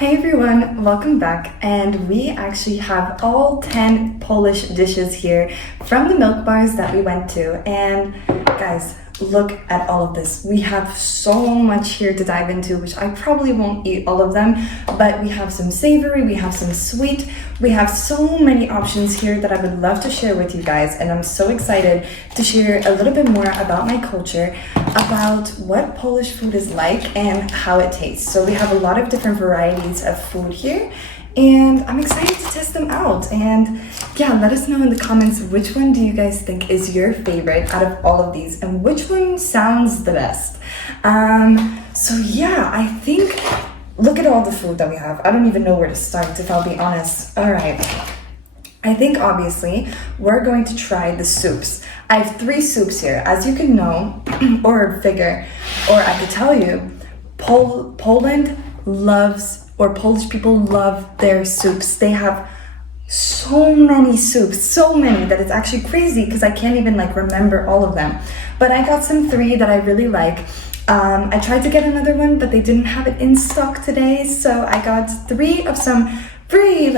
Hey everyone, welcome back, and we actually have all 10 Polish dishes here from the milk bars that we went to. And guys, look at all of this. We have so much here to dive into, which I probably won't eat all of them, but we have some savory, we have some sweet, we have so many options here that I would love to share with you guys, and I'm so excited to share a little bit more about my culture, about what Polish food is like and how it tastes. So we have a lot of different varieties of food here, and I'm excited to test them out. And yeah, let us know in the comments which one do you guys think is your favorite out of all of these and which one sounds the best. So yeah, I think, look at all the food that we have. I don't even know where to start, if I'll be honest. All right, I think obviously we're going to try the soups. I have 3 soups here. As you can know or figure, or I could tell you, Poland loves, or Polish people love their soups. They have so many soups, so many that it's actually crazy because I can't even remember all of them. But I got some 3 that I really like. I tried to get another one, but they didn't have it in stock today. So I got 3 of some pretty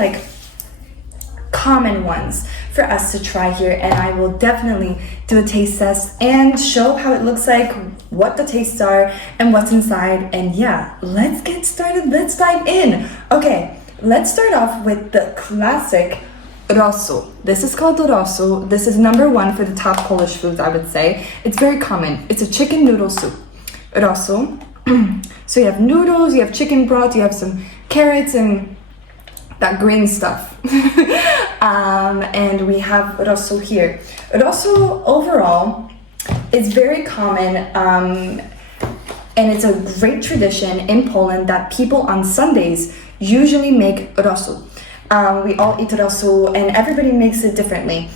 common ones for us to try here, and I will definitely do a taste test and show how it looks like, what the tastes are, and what's inside. And yeah, let's get started. Let's dive in. Okay, let's start off with the classic Rosół. This is called the Rosół. This is number 1 for the top Polish foods, I would say. It's very common. It's a chicken noodle soup. Rosół. So you have noodles, you have chicken broth, you have some carrots and that green stuff. And we have Rosół here. Rosół overall is very common, and it's a great tradition in Poland that people on Sundays usually make Rosół. We all eat Rosół and everybody makes it differently.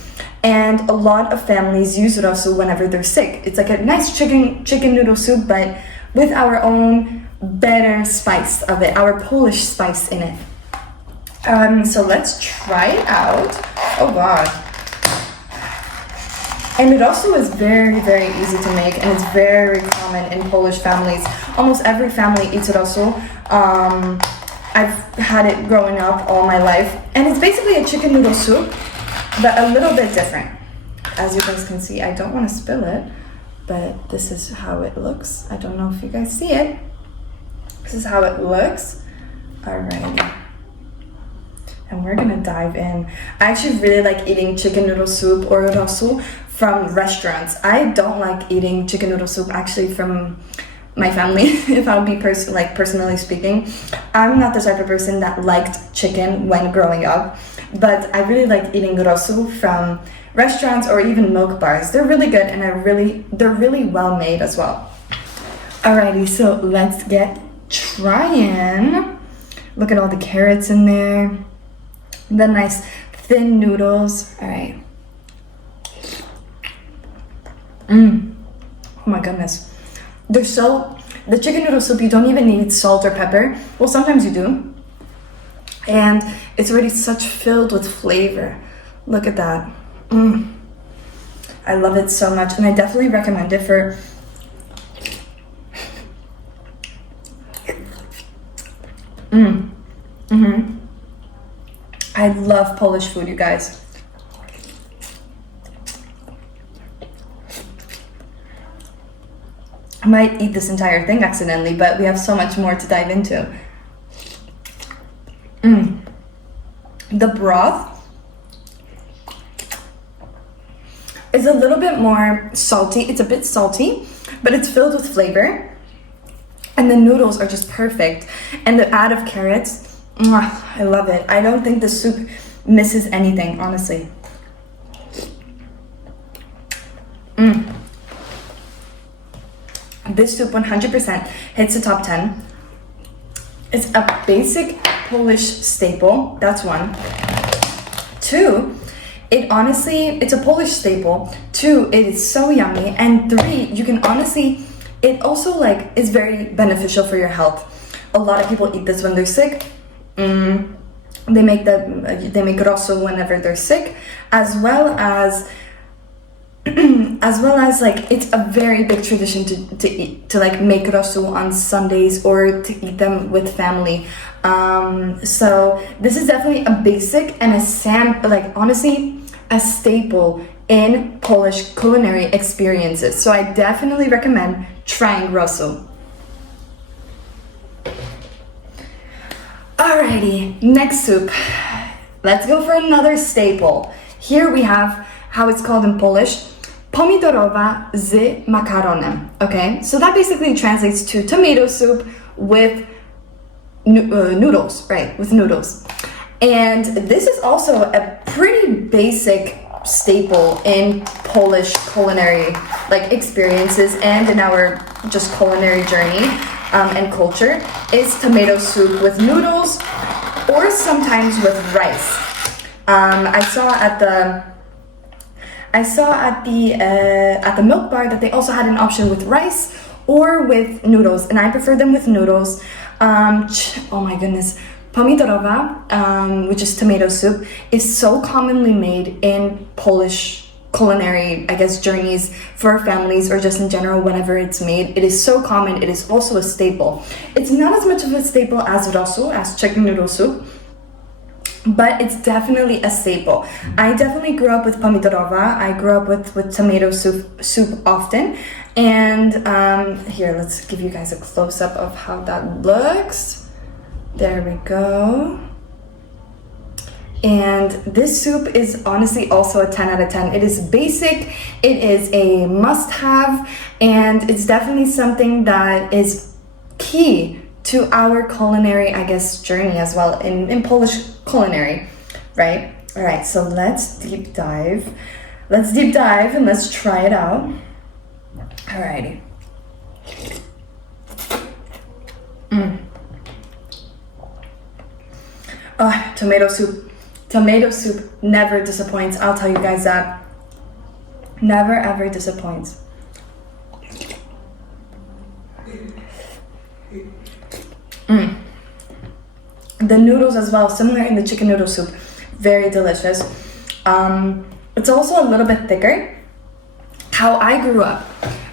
And a lot of families use Rosół whenever they're sick. It's like a nice chicken noodle soup, but with our own better spice of it, our Polish spice in it. So let's try it out. Oh god. And Rosół is very, very easy to make, and it's very common in Polish families. Almost every family eats Rosół. I've had it growing up all my life, and it's basically a chicken noodle soup, but a little bit different. As you guys can see, I don't want to spill it, but this is how it looks. I don't know if you guys see it. This is how it looks. Alrighty. And we're gonna dive in. I actually really like eating chicken noodle soup or Rosół from restaurants. I don't like eating chicken noodle soup actually from my family, if I'll be personally speaking. I'm not the type of person that liked chicken when growing up, but I really like eating Rosół from restaurants or even milk bars. They're really good, and they're really well made as well. Alrighty, so let's get trying. Look at all the carrots in there. The nice thin noodles. All right. Oh my goodness. The chicken noodle soup, you don't even need salt or pepper. Well, sometimes you do. And it's already such filled with flavor. Look at that. I love it so much, and I definitely recommend it for I love Polish food, you guys. I might eat this entire thing accidentally, but we have so much more to dive into. The broth is a little bit more salty. It's a bit salty, but it's filled with flavor. And the noodles are just perfect. And the add of carrots, I love it. I don't think the soup misses anything, honestly. This soup 100% hits the top 10. It's a basic Polish staple. That's 1. 2, it's a Polish staple. 2, it is so yummy. And 3, you can honestly, it also is very beneficial for your health. A lot of people eat this when they're sick. They make Rosół whenever they're sick, as well as as well as like it's a very big tradition to like make rosół on Sundays or to eat them with family. So this is definitely a basic and like honestly a staple in Polish culinary experiences. So I definitely recommend trying rosół. Alrighty, next soup. Let's go for another staple. Here we have how it's called in Polish, Pomidorowa z makaronem. Okay, so that basically translates to tomato soup with noodles, right? With noodles. And this is also a pretty basic staple in Polish culinary like experiences and in our just culinary journey and culture is tomato soup with noodles or sometimes with rice. I saw at the milk bar that they also had an option with rice or with noodles, and I prefer them with noodles. Oh my goodness. Pomidorowa, which is tomato soup, is so commonly made in Polish culinary, I guess, journeys for families or just in general whenever it's made. It is so common. It is also a staple. It's not as much of a staple as Rosół, as chicken noodle soup, but it's definitely a staple. I definitely grew up with Pomidorowa. I grew up with tomato soup often. And here, let's give you guys a close-up of how that looks. There we go. And this soup is honestly also a 10 out of 10. It is basic, it is a must-have, and it's definitely something that is key to our culinary, I guess, journey as well in Polish culinary, right? All right, so let's deep dive. Let's deep dive and let's try it out. Alrighty. Oh, tomato soup. Tomato soup never disappoints. I'll tell you guys that. Never ever disappoints. The noodles as well, similar in the chicken noodle soup. Very delicious. It's also a little bit thicker. How I grew up,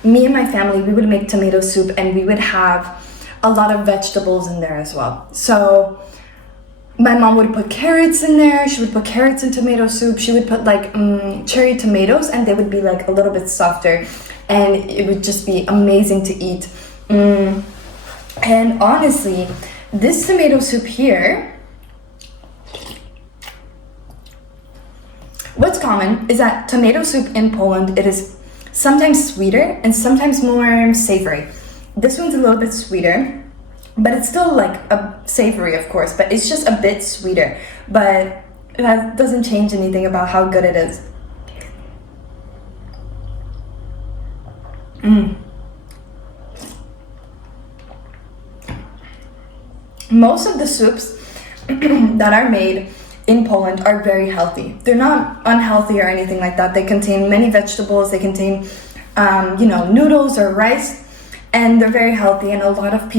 me and my family, we would make tomato soup and we would have a lot of vegetables in there as well. So my mom would put carrots in there. She would put carrots in tomato soup. She would put like cherry tomatoes, and they would be like a little bit softer, and it would just be amazing to eat. And honestly, this tomato soup here, what's common is that tomato soup in Poland, it is sometimes sweeter and sometimes more savory. This one's a little bit sweeter, but it's still like a savory, of course, but it's just a bit sweeter. But that doesn't change anything about how good it is. Most of the soups that are made in Poland are very healthy. They're not unhealthy or anything like that. They contain many vegetables. They contain, noodles or rice, and they're very healthy. And a lot of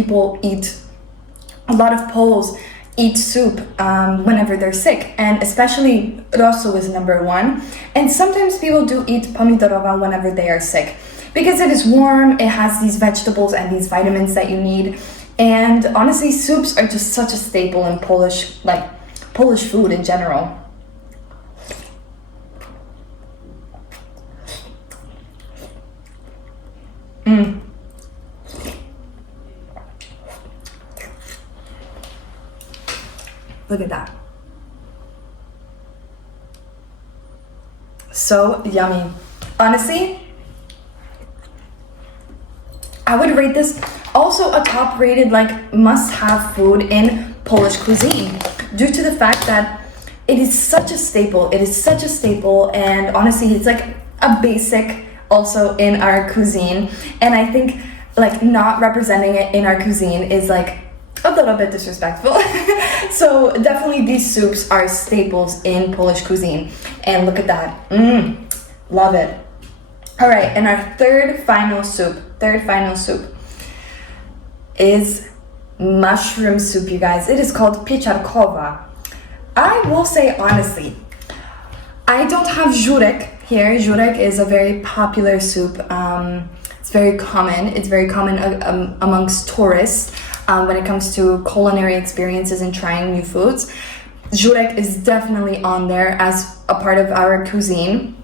Poles eat soup whenever they're sick, and especially Rosół is number one. And sometimes people do eat Pomidorowa whenever they are sick because it is warm. It has these vegetables and these vitamins that you need. And honestly, soups are just such a staple in Polish food in general. Look at that. So yummy. Honestly, I would rate this also a top rated like must-have food in Polish cuisine due to the fact that it is such a staple. It is such a staple, and honestly, it's like a basic also in our cuisine. And I think like not representing it in our cuisine is like a little bit disrespectful. So definitely these soups are staples in Polish cuisine. And look at that. Love it. All right, and our third final soup is mushroom soup, you guys. It is called Pieczarkowa. I will say honestly, I don't have żurek here, żurek is a very popular soup. It's very common. It's very common amongst tourists when it comes to culinary experiences and trying new foods. Żurek is definitely on there as a part of our cuisine,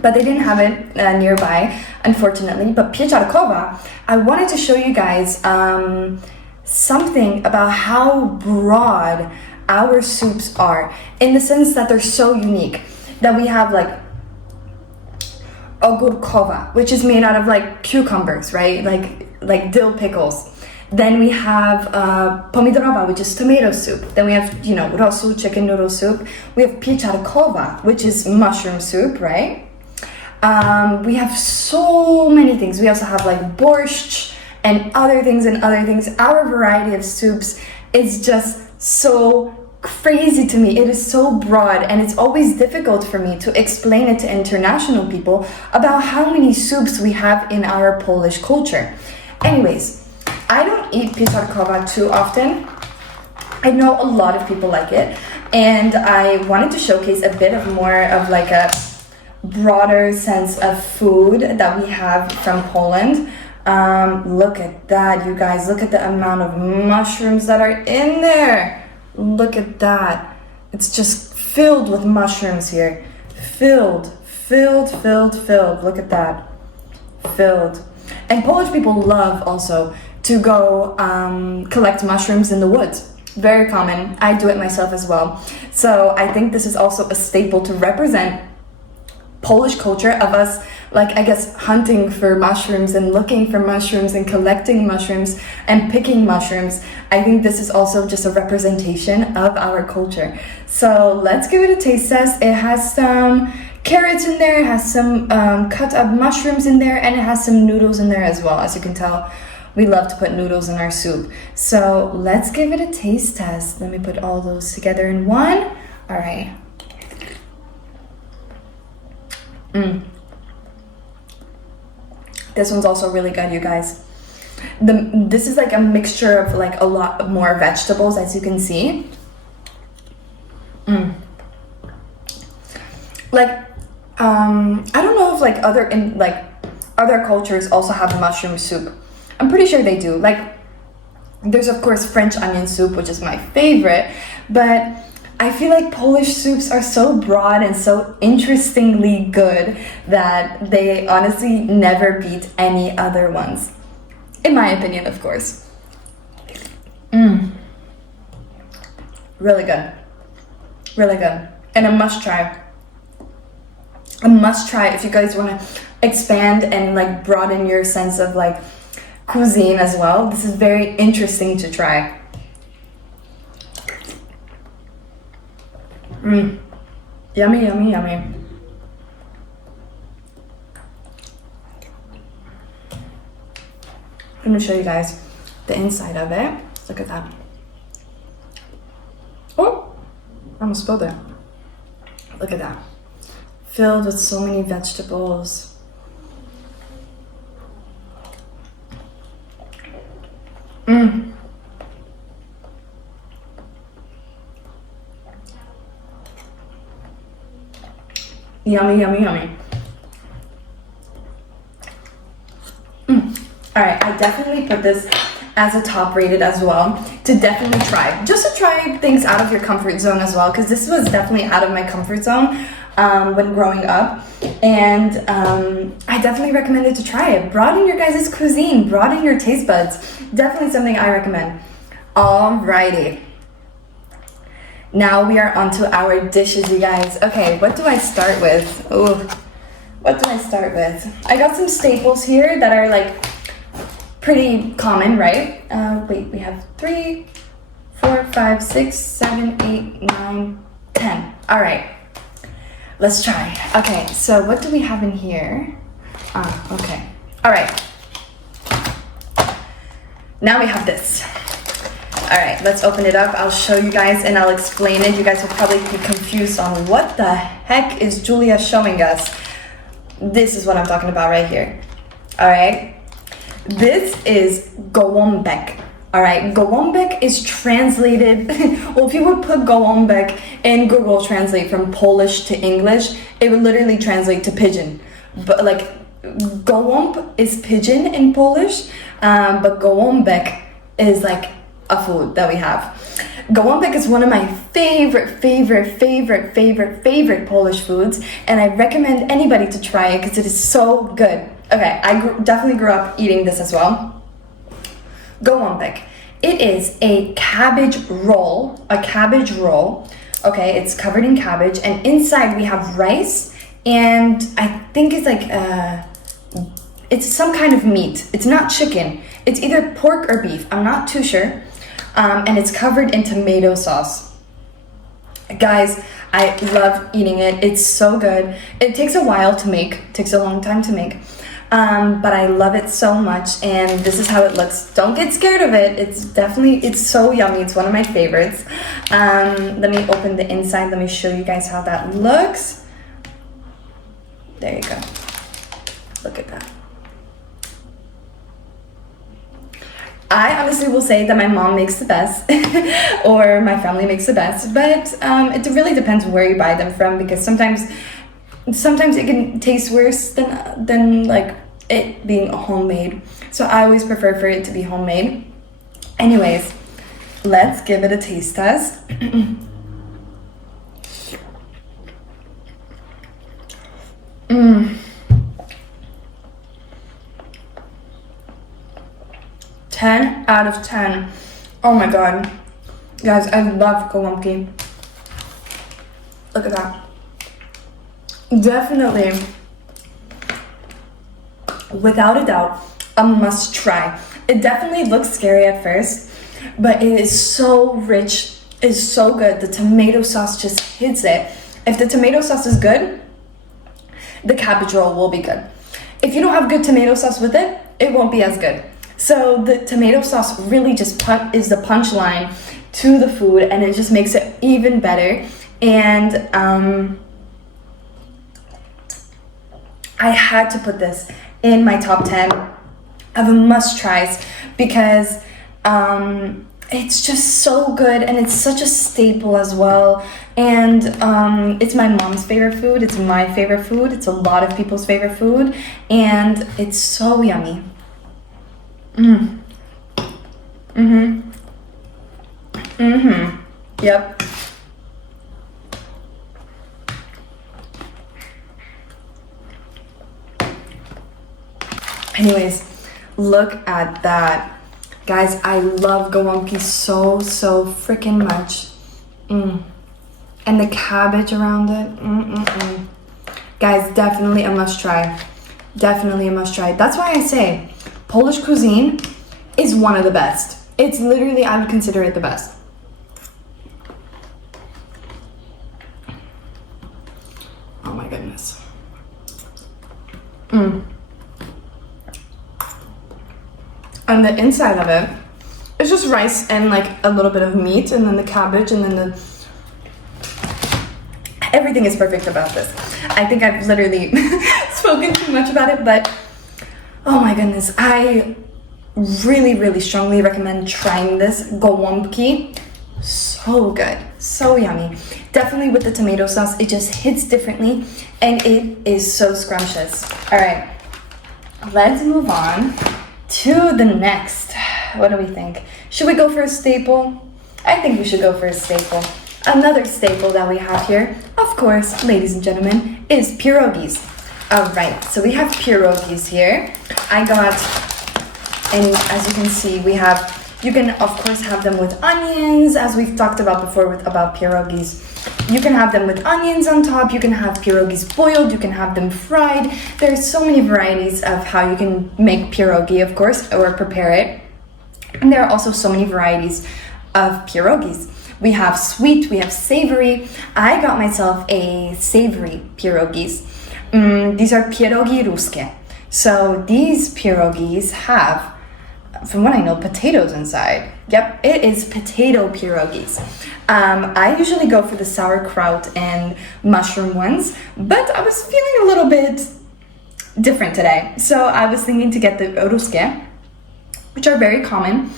but they didn't have it nearby, unfortunately. But pieczarkowa, I wanted to show you guys something about how broad our soups are, in the sense that they're so unique. That we have like ogórkowa, which is made out of like cucumbers, right? Like dill pickles. Then we have Pomidorowa, which is tomato soup. Then we have, you know, Rosół, chicken noodle soup. We have Pieczarkowa, which is mushroom soup, right? We have so many things. We also have like borscht and other things and other things. Our variety of soups is just so crazy to me. It is so broad, and it's always difficult for me to explain it to international people about how many soups we have in our Polish culture. Anyways, I don't eat pieczarkowa too often. I know a lot of people like it, and I wanted to showcase a bit of more of like a broader sense of food that we have from Poland. Look at that, you guys. Look at the amount of mushrooms that are in there. Look at that. It's just filled with mushrooms here. Filled. Look at that. Filled. And Polish people love also to go collect mushrooms in the woods. Very common. I do it myself as well. So I think this is also a staple to represent Polish culture of us, like, I guess, hunting for mushrooms and looking for mushrooms and collecting mushrooms and picking mushrooms. I think this is also just a representation of our culture. So let's give it a taste test. It has some carrots in there, it has some cut up mushrooms in there, and it has some noodles in there as well. As you can tell, we love to put noodles in our soup. So let's give it a taste test. Let me put all those together in one. All right. This one's also really good, you guys. This is like a mixture of like a lot more vegetables, as you can see. Like I don't know if like other cultures also have mushroom soup. I'm pretty sure they do. Like there's of course French onion soup, which is my favorite, but I feel like Polish soups are so broad and so interestingly good that they honestly never beat any other ones. In my opinion, of course. Really good. Really good. And a must try. A must try if you guys want to expand and like broaden your sense of like cuisine as well. This is very interesting to try. Yummy, yummy, yummy. Let me show you guys the inside of it. Look at that. Oh, I almost spilled it. Look at that. Filled with so many vegetables. Yummy, yummy, yummy. Alright, I definitely put this as a top rated as well, to definitely try. Just to try things out of your comfort zone as well, because this was definitely out of my comfort zone when growing up. And I definitely recommend it to try it. Broaden your guys' cuisine, broaden your taste buds. Definitely something I recommend. Alrighty. Now we are onto our dishes, you guys. Okay, what do I start with? Oh, what do I start with? I got some staples here that are like pretty common, right? Wait, we have 3, 4, 5, 6, 7, 8, 9, 10. All right, let's try. Okay, so what do we have in here? Okay. All right. Now we have this. All right, let's open it up. I'll show you guys and I'll explain it. You guys will probably be confused on what the heck is Julia showing us. This is what I'm talking about right here. All right. This is gołąbek. All right, gołąbek is translated, well, if you would put gołąbek in Google Translate from Polish to English, it would literally translate to pigeon. But like, gołąb is pigeon in Polish, but gołąbek is like a food that we have. Gołąbek is one of my favorite Polish foods, and I recommend anybody to try it because it is so good. Okay, I definitely grew up eating this as well. Gołąbek. It is a cabbage roll, Okay, it's covered in cabbage, and inside we have rice, and I think it's like, it's some kind of meat. It's not chicken. It's either pork or beef. I'm not too sure. And it's covered in tomato sauce. Guys, I love eating it. It's so good. It takes a while to make. It takes a long time to make. But I love it so much, and this is how it looks. Don't get scared of it. It's so yummy. It's one of my favorites. Let me open the inside. Let me show you guys how that looks. There you go. Look at that. I honestly will say that my mom makes the best, or my family makes the best, but it really depends where you buy them from, because sometimes it can taste worse than like it being homemade. So I always prefer for it to be homemade. Anyways, let's give it a taste test. 10 out of 10. Oh my god. Guys, I love gołąbki. Look at that. Definitely, without a doubt, a must try. It definitely looks scary at first, but it is so rich. It's so good. The tomato sauce just hits it. If the tomato sauce is good, the cabbage roll will be good. If you don't have good tomato sauce with it, it won't be as good. So the tomato sauce really just is the punchline to the food, and it just makes it even better. And I had to put this in my top 10 of must-tries because it's just so good, and it's such a staple as well. And it's my mom's favorite food. It's my favorite food. It's a lot of people's favorite food, and it's so yummy. Yep. Anyways, look at that. Guys, I love gołąbki so freaking much. And the cabbage around it. Guys, definitely a must try. Definitely a must try. That's why I say Polish cuisine is one of the best. It's literally, I would consider it the best. Oh my goodness. And the inside of it, it's just rice and like a little bit of meat, and then the cabbage, and then everything is perfect about this. I think I've literally spoken too much about it, but oh my goodness, I really strongly recommend trying this gołąbki. So good, so yummy. Definitely with the tomato sauce, it just hits differently, and it is so scrumptious. All right, let's move on to the next. What do we think? Should we go for a staple? I think we should go for a staple. Another staple that we have here, of course, ladies and gentlemen, is pierogis. All right, so we have pierogis here. I got, and as you can see, you can of course have them with onions, as we've talked about before about pierogis. You can have them with onions on top. You can have pierogis boiled. You can have them fried. There's so many varieties of how you can make pierogi, of course, or prepare it. And there are also so many varieties of pierogis. We have sweet, we have savory. I got myself a savory pierogis. These are pierogi ruskie. So these pierogis have, from what I know, potatoes inside. Yep, it is potato pierogis. I usually go for the sauerkraut and mushroom ones, but I was feeling a little bit different today. So I was thinking to get the ruskie, which are very common,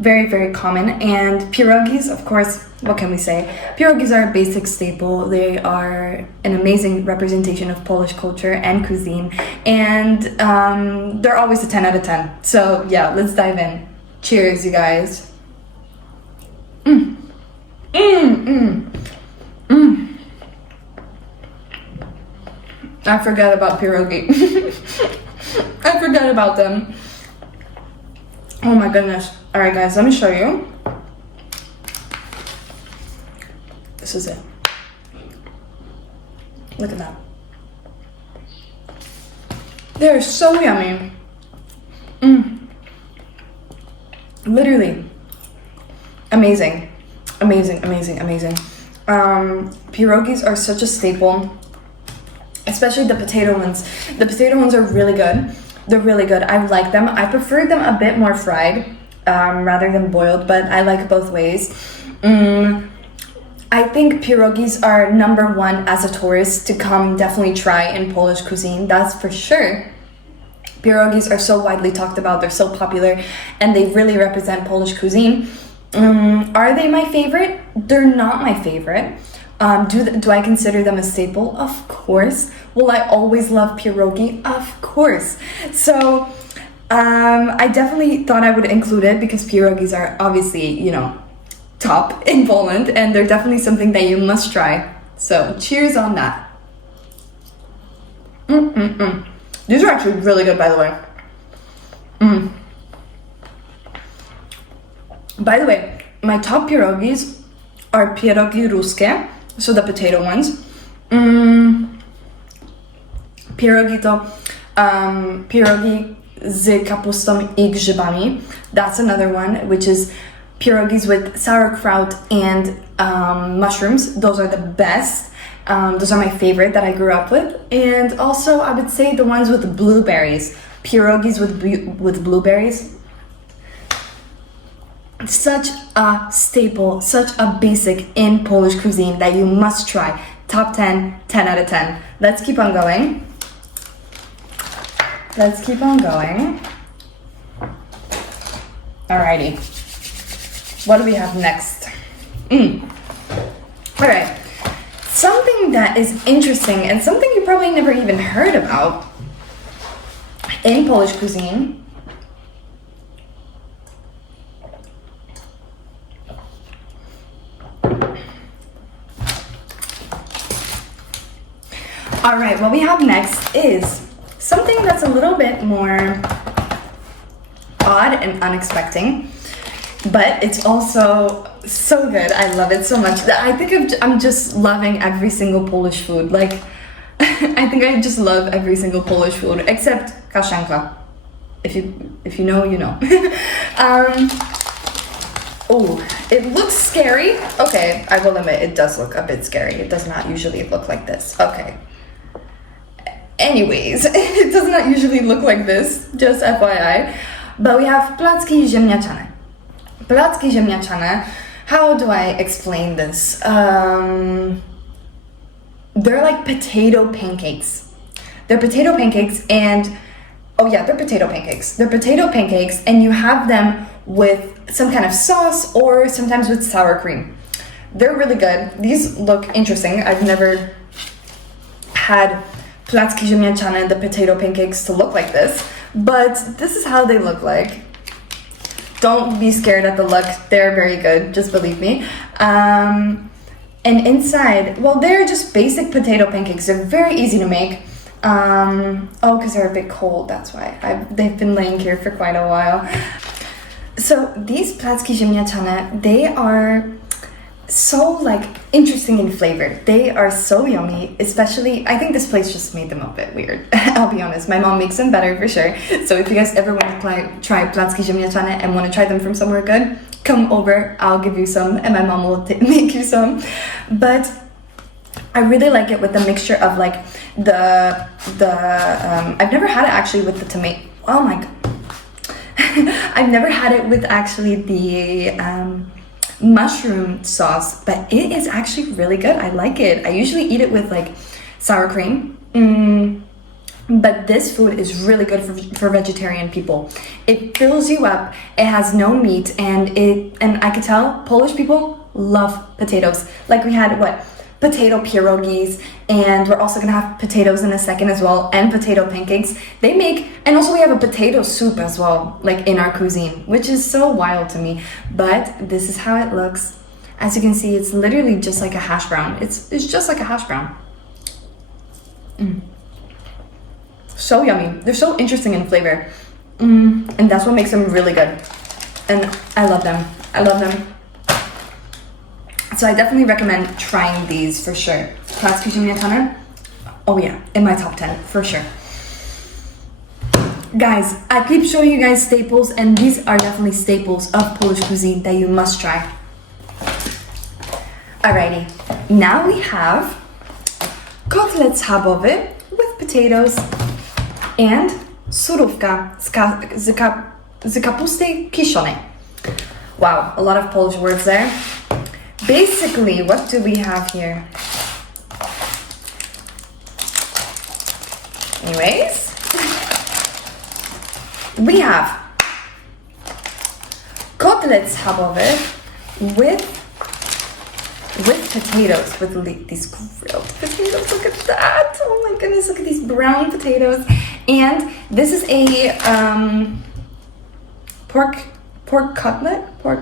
very, very common. And pierogis, of course, what can we say? Pierogis are a basic staple. They are an amazing representation of Polish culture and cuisine, and they're always a 10 out of 10. So yeah, let's dive in. Cheers, you guys. I forgot about pierogi. I forgot about them. Oh my goodness. Alright guys, let me show you. This is it. Look at that. They're so yummy. Literally. Amazing. Amazing, amazing, amazing. Pierogis are such a staple. Especially the potato ones. The potato ones are really good. They're really good. I like them. I prefer them a bit more fried rather than boiled, but I like both ways. I think pierogis are number one as a tourist to come definitely try in Polish cuisine. That's for sure. Pierogis are so widely talked about. They're so popular and they really represent Polish cuisine. Are they my favorite? They're not my favorite. Do I consider them a staple? Of course. Will I always love pierogi? Of course. So I definitely thought I would include it because pierogis are obviously, you know, top in Poland, and they're definitely something that you must try. So cheers on that. These are actually really good, by the way. By the way, my top pierogis are pierogi ruskie, so the potato ones. Pierogi to pierogi z kapustą I grzybami. That's another one, which is pierogis with sauerkraut and mushrooms. Those are the best. Those are my favorite that I grew up with. And also, I would say the ones with blueberries. Pierogis with blueberries. Such a staple, such a basic in Polish cuisine that you must try. Top 10, 10 out of 10. Let's keep on going. Let's keep on going. Alrighty. What do we have next? Alright. Something that is interesting and something you probably never even heard about in Polish cuisine. Alright, what we have next is something that's a little bit more odd and unexpected, but it's also so good. I love it so much. I think I'm just loving every single Polish food. Like, I think I just love every single Polish food, except kaszanka. If you know, you know. Oh, it looks scary. Okay, I will admit, it does look a bit scary. It does not usually look like this. Okay. Anyways, it does not usually look like this, just FYI. But we have Placki Ziemniaczane. Placki Ziemniaczane, how do I explain this? They're like potato pancakes. They're potato pancakes and, oh yeah, they're potato pancakes. They're potato pancakes and you have them with some kind of sauce or sometimes with sour cream. They're really good. These look interesting. I've never had Placki Ziemniaczane, the potato pancakes, to look like this, but this is how they look like. Don't be scared at the look, they're very good, just believe me. And inside, well, they're just basic potato pancakes. They're very easy to make. Oh, because they're a bit cold, that's why. They've been laying here for quite a while. So these Placki Ziemniaczane, they are so like interesting in flavor. They are so yummy, especially, I think this place just made them a bit weird. I'll be honest, my mom makes them better for sure. So if you guys ever want to try Placki Ziemniaczane and want to try them from somewhere good, come over, I'll give you some and my mom will make you some. But I really like it with the mixture of like I've never had it actually with the tomato. Oh my god. I've never had it with actually the mushroom sauce, but it is actually really good. I like it. I usually eat it with like sour cream. But this food is really good for vegetarian people. It fills you up, it has no meat, and I could tell Polish people love potatoes. Like we had potato pierogis, and we're also gonna have potatoes in a second as well, and potato pancakes. And also we have a potato soup as well, like in our cuisine, which is so wild to me. But this is how it looks. As you can see, it's literally just like a hash brown. It's just like a hash brown. So yummy. They're so interesting in flavor. And that's what makes them really good. And I love them. I love them. So I definitely recommend trying these for sure. Placki Ziemniaczane, oh yeah, in my top 10 for sure. Guys, I keep showing you guys staples, and these are definitely staples of Polish cuisine that you must try. Alrighty, now we have Kotlet Schabowy with potatoes and surówka z kapusty kiszonej. Wow, a lot of Polish words there. Basically, what do we have here? Anyways, we have Kotlet Schabowy with potatoes, with these grilled potatoes. Look at that! Oh my goodness, look at these brown potatoes. And this is a pork cutlet, or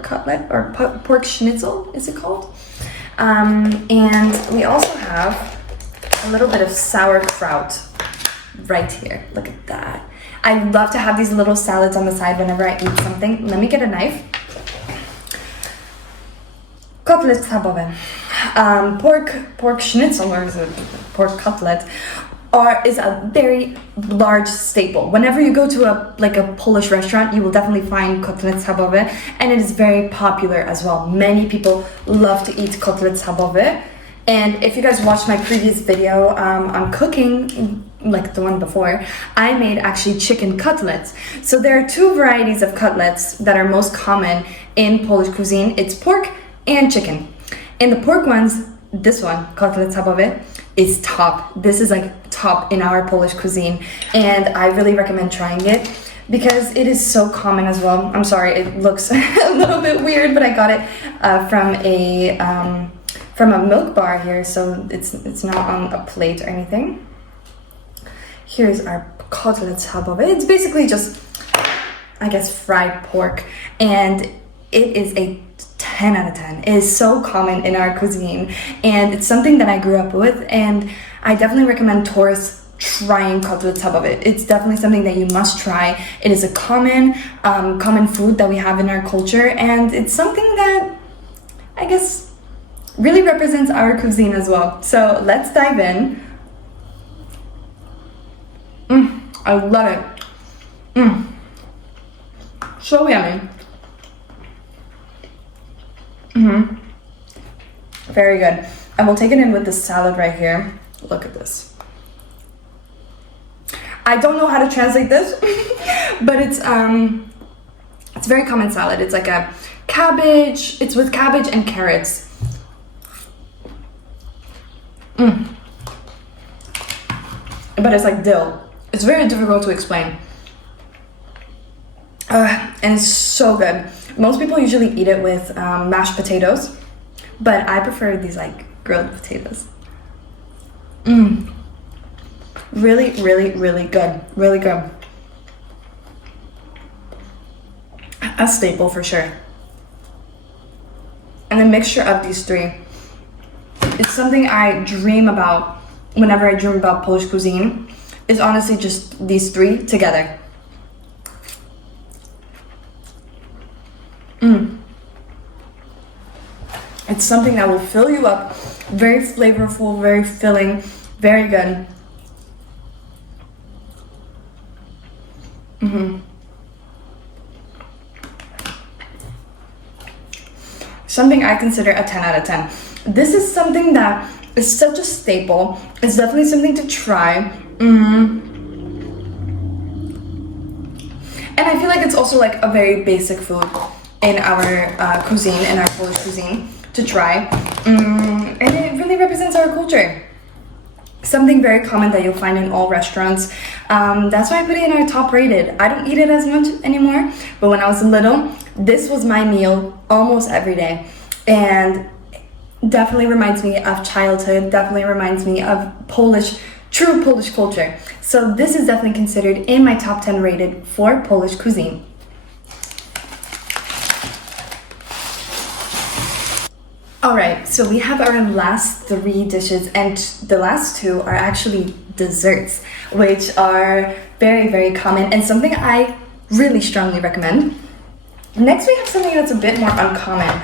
pork schnitzel, is it called? And we also have a little bit of sauerkraut right here. Look at that. I love to have these little salads on the side whenever I eat something. Let me get a knife. Kotlet Schabowy. Pork schnitzel, or is it pork cutlet, is a very large staple. Whenever you go to a Polish restaurant, you will definitely find Kotlet Schabowy, and it is very popular as well. Many people love to eat Kotlet Schabowy. And if you guys watched my previous video on cooking, like the one before, I made actually chicken cutlets. So there are two varieties of cutlets that are most common in Polish cuisine. It's pork and chicken. And the pork ones, this one, Kotlet Schabowy, is top. This is like top in our Polish cuisine, and I really recommend trying it because it is so common as well. I'm sorry, it looks a little bit weird, but I got it from a milk bar here, so it's not on a plate or anything. Here's our Kotlet Schabowy. It's basically just, I guess, fried pork, and it is a 10 out of 10. It is so common in our cuisine, and it's something that I grew up with, and I definitely recommend tourists trying Kotlet Schabowy. It's definitely something that you must try. It is a common food that we have in our culture, and it's something that I guess really represents our cuisine as well. So let's dive in. I love it. So yummy. Very good. And we'll take it in with the salad right here. Look at this. I don't know how to translate this, but it's very common salad. It's like a cabbage. It's with cabbage and carrots. But it's like dill. It's very difficult to explain. And it's so good. Most people usually eat it with mashed potatoes, but I prefer these like grilled potatoes. Really, really, really good. Really good. A staple for sure. And the mixture of these three, it's something I dream about whenever I dream about Polish cuisine. It's honestly just these three together. It's something that will fill you up. Very flavorful, very filling, very good. Something I consider a 10 out of 10. This is something that is such a staple. It's definitely something to try. And I feel like it's also like a very basic food in our cuisine, in our Polish cuisine, to try. And it really represents our culture. Something very common that you'll find in all restaurants. That's why I put it in our top rated. I don't eat it as much anymore, but when I was little, this was my meal almost every day. And definitely reminds me of childhood, definitely reminds me of true Polish culture. So this is definitely considered in my top 10 rated for Polish cuisine. Alright, so we have our last 3 dishes, and the last 2 are actually desserts, which are very, very common and something I really strongly recommend. Next we have something that's a bit more uncommon.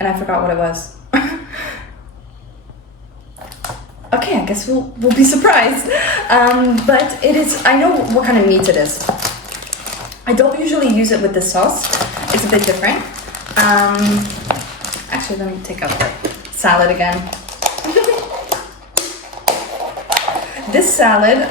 And I forgot what it was. Okay, I guess we'll be surprised. But it is, I know what kind of meat it is. I don't usually use it with the sauce. It's a bit different. Actually, let me take out the salad again. This salad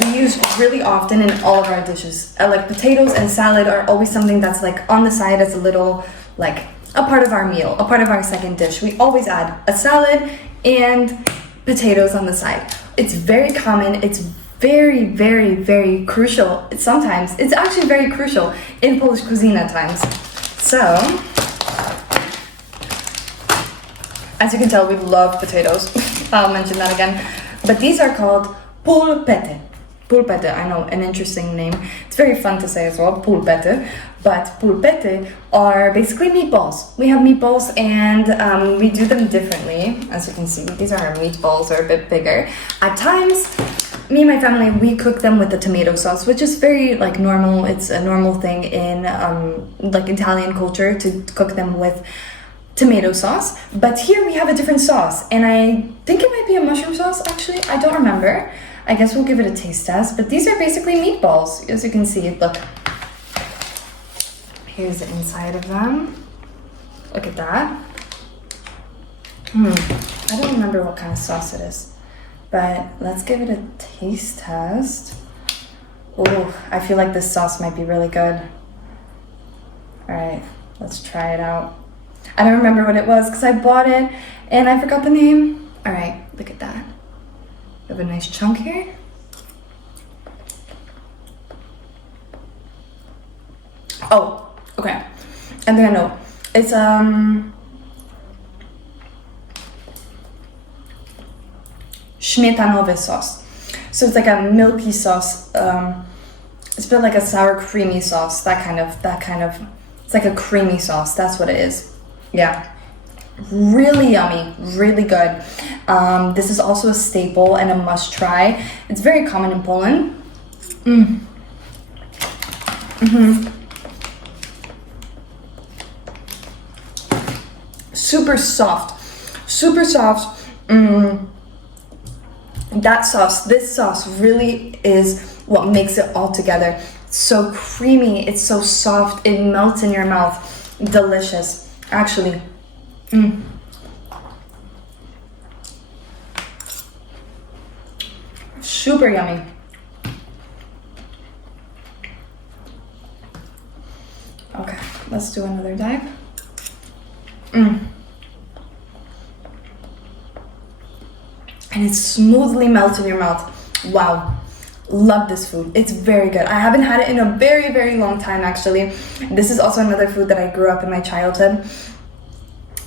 we use really often in all of our dishes. Like potatoes and salad are always something that's like on the side as a little, like a part of our meal, a part of our second dish. We always add a salad and potatoes on the side. It's very common. It's very, very, very crucial. Sometimes it's actually very crucial in Polish cuisine at times. So, as you can tell, we love potatoes. I'll mention that again. But these are called pulpety. Pulpety, I know, an interesting name. It's very fun to say as well, pulpety. But pulpety are basically meatballs. We have meatballs and we do them differently. As you can see, these are our meatballs, are a bit bigger. At times, me and my family, we cook them with the tomato sauce, which is very like normal. It's a normal thing in like Italian culture to cook them with tomato sauce. But here we have a different sauce, and I think it might be a mushroom sauce actually. I don't remember. I guess we'll give it a taste test. But these are basically meatballs, as you can see. Look, here's the inside of them. Look at that. I don't remember what kind of sauce it is, but let's give it a taste test. Oh, I feel like this sauce might be really good. All right, let's try it out. I don't remember what it was because I bought it and I forgot the name. All right, look at that. We have a nice chunk here. Oh, okay. And then I know it's śmietanowy sauce. So it's like a milky sauce. It's a bit like a sour creamy sauce. That kind of. It's like a creamy sauce. That's what it is. Yeah. Really yummy, really good. This is also a staple and a must try. It's very common in Poland. Super soft, super soft. That sauce, this sauce really is what makes it all together. It's so creamy, it's so soft, it melts in your mouth. Delicious, actually. Super yummy. Okay, let's do another dive. And it smoothly melts in your mouth. Wow, love this food. It's very good. I haven't had it in a very, very long time actually. This is also another food that I grew up in my childhood.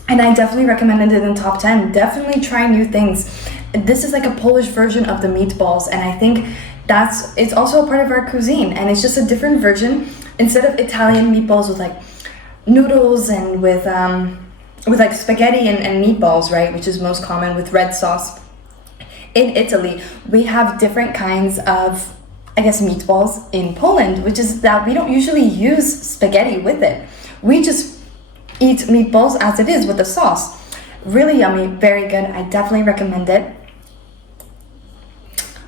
And I definitely recommended it in top 10. Definitely try new things. This is like a Polish version of the meatballs, and I think it's also a part of our cuisine, and it's just a different version. Instead of Italian meatballs with like noodles and with like spaghetti and meatballs, right, which is most common with red sauce. In Italy, we have different kinds of, I guess, meatballs in Poland, which is that we don't usually use spaghetti with it. We just eat meatballs as it is with the sauce. Really yummy, very good. I definitely recommend it.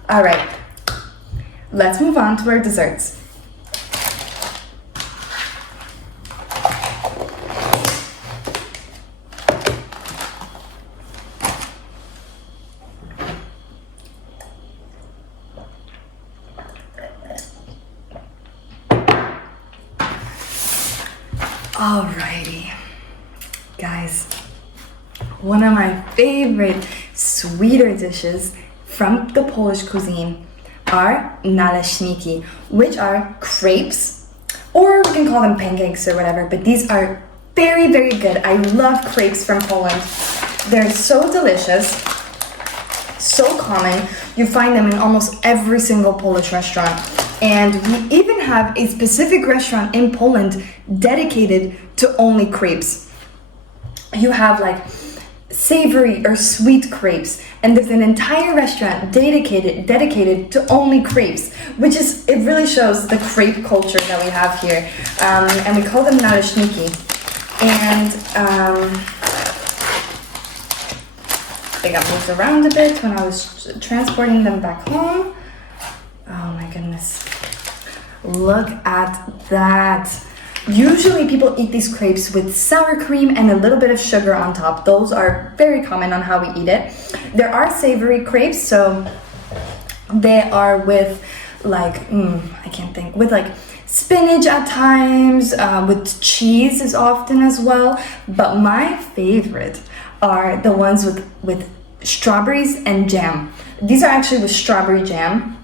All right, let's move on to our desserts. Alrighty, guys, one of my favorite sweeter dishes from the Polish cuisine are naleśniki, which are crepes, or we can call them pancakes or whatever, but these are very, very good. I love crepes from Poland. They're so delicious, so common. You find them in almost every single Polish restaurant. And we even have a specific restaurant in Poland dedicated to only crepes. You have like savory or sweet crepes, and there's an entire restaurant dedicated to only crepes, which is, it really shows the crepe culture that we have here. And we call them naleśniki. And they got moved around a bit when I was transporting them back home. Oh my goodness. Look at that. Usually people eat these crepes with sour cream and a little bit of sugar on top. Those are very common on how we eat it. There are savory crepes, so they are with like, I can't think, with like spinach at times, with cheese is often as well. But my favorite are the ones with strawberries and jam. These are actually with strawberry jam.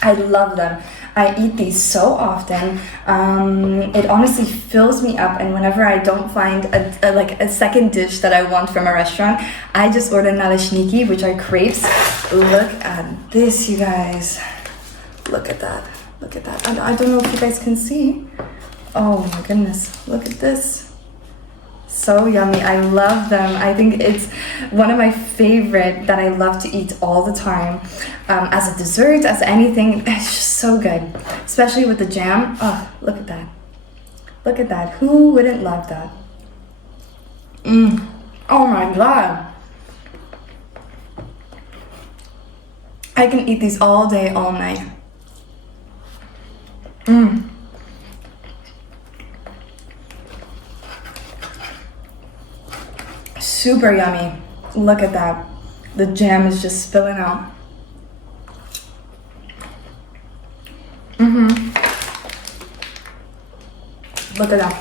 I love them. I eat these so often. It honestly fills me up, and whenever I don't find a second dish that I want from a restaurant, I just order naleśniki, which are crepes. Look at this, you guys. Look at that. Look at that. I don't know if you guys can see. Oh my goodness. Look at this. So yummy. I love them. I think it's one of my favorite that I love to eat all the time. As a dessert, as anything, it's just so good. Especially with the jam. Oh, look at that. Look at that. Who wouldn't love that? Oh my God. I can eat these all day, all night. Super yummy. Look at that. The jam is just spilling out. Look at that.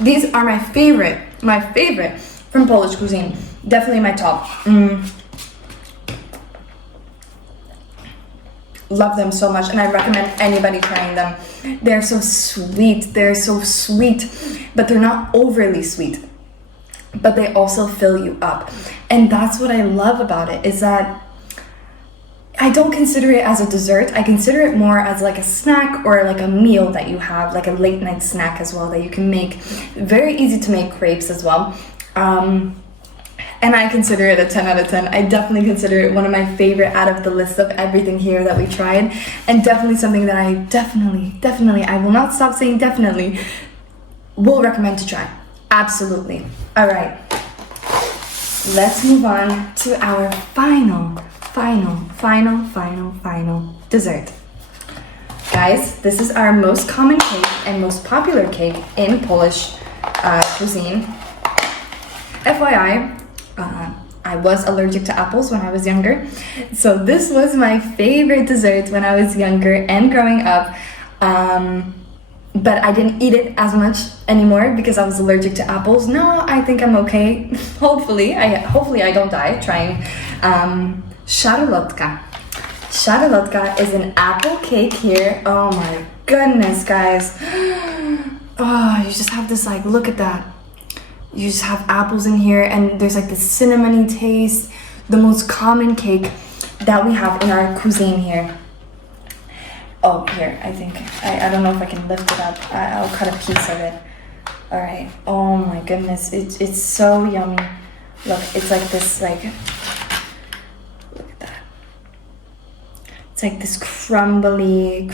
These are my favorite from Polish cuisine. Definitely my top. Love them so much, and I recommend anybody trying them. They're so sweet. They're so sweet, but they're not overly sweet. But they also fill you up. And that's what I love about it, is that I don't consider it as a dessert. I consider it more as like a snack or like a meal that you have, like a late night snack as well that you can make. Very easy to make crepes as well. And I consider it a 10 out of 10. I definitely consider it one of my favorite out of the list of everything here that we tried. And definitely something that I definitely, I will not stop saying definitely, will recommend to try. Absolutely. All right. Let's move on to our final dessert. Guys, this is our most common cake and most popular cake in Polish cuisine. FYI, I was allergic to apples when I was younger, so this was my favorite dessert when I was younger and growing up. But I didn't eat it as much anymore because I was allergic to apples. Now I think I'm okay. Hopefully I don't die trying Szarlotka. Szarlotka is an apple cake here. Oh my goodness, guys. Oh, you just have this, like, look at that. You just have apples in here, and there's like this cinnamony taste. The most common cake that we have in our cuisine here. Oh, here, I think. I don't know if I can lift it up. I'll cut a piece of it. All right. Oh my goodness. It's so yummy. Look, it's like this, like, look at that. It's like this crumbly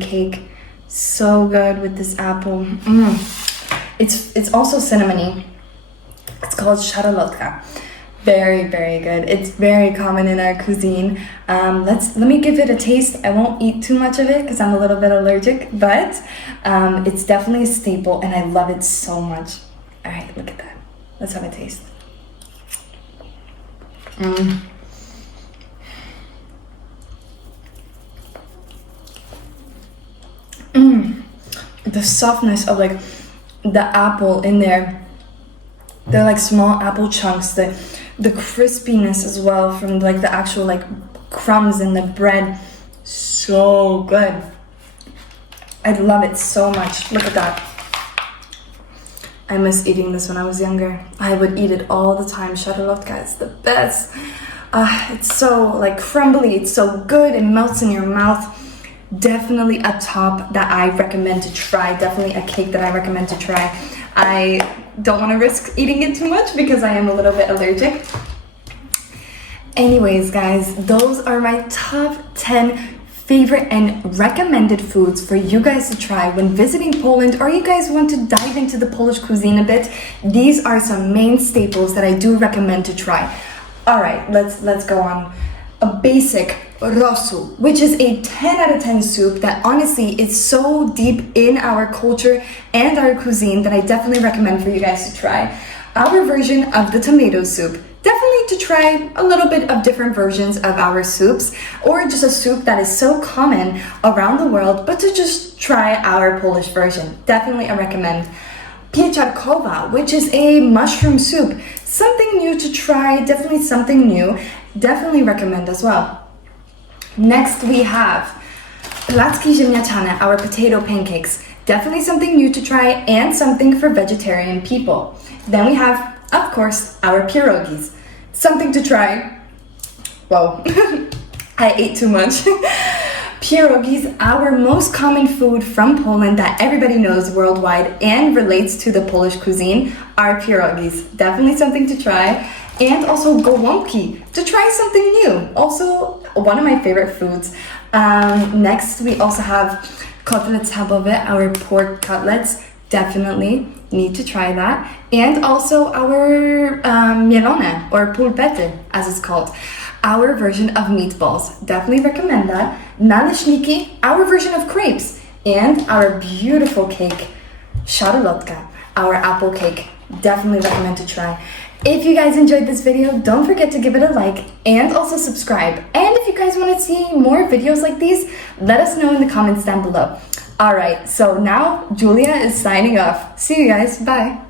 cake. So good with this apple. It's also cinnamony. It's called Szarlotka. Very, very good. It's very common in our cuisine. Let me give it a taste. I won't eat too much of it because I'm a little bit allergic, but it's definitely a staple, and I love it so much. All right, look at that. Let's have a taste. The softness of like the apple in there They're like small apple chunks. The crispiness as well from like the actual like crumbs in the bread. So good. I love it so much. Look at that. I miss eating this when I was younger. I would eat it all the time. Szarlotka is the best. It's so like crumbly. It's so good. It melts in your mouth. Definitely a top that I recommend to try. Definitely a cake that I recommend to try. I don't want to risk eating it too much because I am a little bit allergic. Anyways, guys, those are my top 10 favorite and recommended foods for you guys to try when visiting Poland, or you guys want to dive into the Polish cuisine a bit. These are some main staples that I do recommend to try. All right, let's go on. A basic Rosół, which is a 10 out of 10 soup that honestly is so deep in our culture and our cuisine that I definitely recommend for you guys to try. Our version of the tomato soup. Definitely to try a little bit of different versions of our soups, or just a soup that is so common around the world, but to just try our Polish version. Definitely I recommend. Pieczarkowa, which is a mushroom soup. Something new to try, definitely something new. Definitely recommend as well. Next we have Placki Ziemniaczane, our potato pancakes. Definitely something new to try and something for vegetarian people. Then we have, of course, our pierogis. Something to try. Whoa, I ate too much. Pierogis, our most common food from Poland that everybody knows worldwide and relates to the Polish cuisine, are pierogis. Definitely something to try. And also gołąbki, to try something new. Also, one of my favorite foods. Next, we also have Kotlet Schabowy, our pork cutlets. Definitely need to try that. And also our mielone, or pulpety, as it's called. Our version of meatballs. Definitely recommend that. Naleśniki, our version of crepes. And our beautiful cake, Szarlotka, our apple cake. Definitely recommend to try. If you guys enjoyed this video, don't forget to give it a like and also subscribe. And if you guys want to see more videos like these, let us know in the comments down below. Alright, so now Julia is signing off. See you guys, bye!